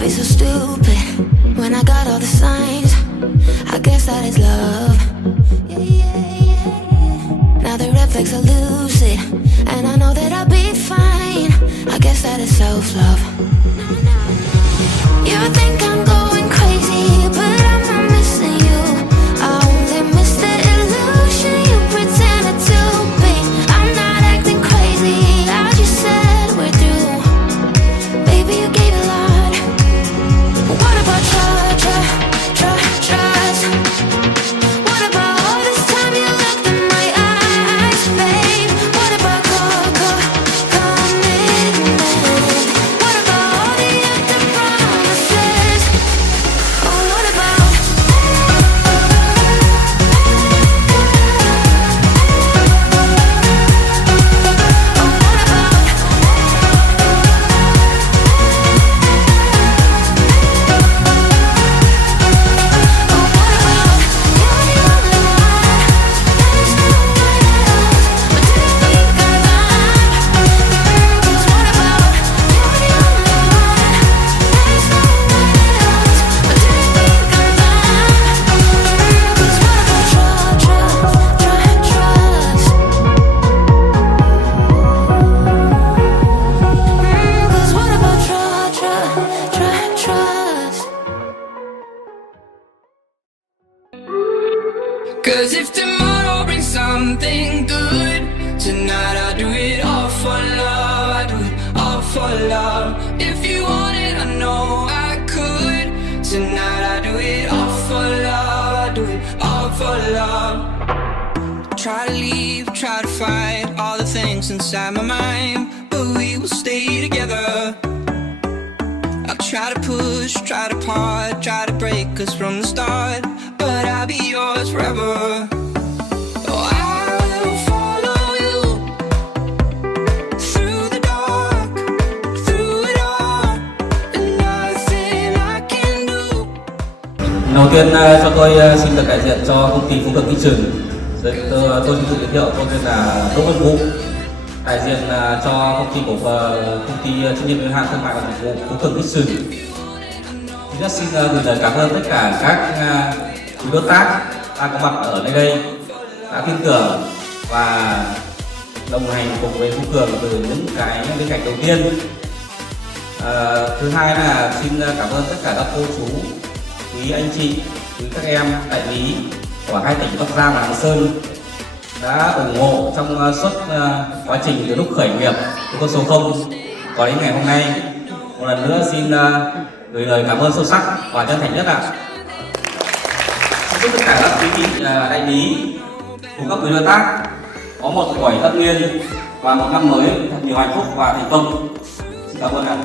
be so stupid when I got all the signs. I guess that is love. Now the red flags are lucid, and I know that I'll be fine. I guess that is self-love. You think I'm going crazy, but I'm not missing you. I only miss the illusion you pretended to be. I'm not acting crazy, I just said we're through. Baby, you gave a lot. What about trust? What about all this time you looked in my eyes, babe? What about commitment? What about all the empty promises? Oh, what about? Cause if tomorrow brings something good, tonight I do it all for love. I do it all for love. If you want it, I know I could. Tonight I do it all for love. I do it all for love. Try to leave, try to fight all the things inside my mind, but we will stay together. I'll try to push, try to part, try to break us from the start, but I'll be yours forever. Oh, I will follow you through the dark, through it all, and nothing I can do. Đầu tiên cho tôi xin được đại diện cho công ty 𝗠𝗶𝗵. Tôi xin tự giới thiệu, tôi tên là 𝗠𝗶𝗵, đại diện cho công ty trách nhiệm hữu hạn thương mại và dịch vụ 𝗠𝗶𝗵. Thứ nhất xin gửi lời cảm ơn tất cả các quý đối tác đang có mặt ở nơi đây đã tin tưởng và đồng hành cùng với Phú Cường từ những cái bên cạnh đầu tiên. Thứ hai là xin cảm ơn tất cả các cô chú, quý anh chị, quý các em đại lý của hai tỉnh Bắc Giang và Lạng Sơn đã ủng hộ trong suốt quá trình từ lúc khởi nghiệp từ con số 0 có đến ngày hôm nay. Một lần nữa xin gửi lời cảm ơn sâu sắc và chân thành nhất ạ. Chúc tất cả các quý vị đại lý cùng các quý đối tác có một tuổi tất niên và một năm mới thật nhiều hạnh phúc và thành công. Xin cảm ơn ạ.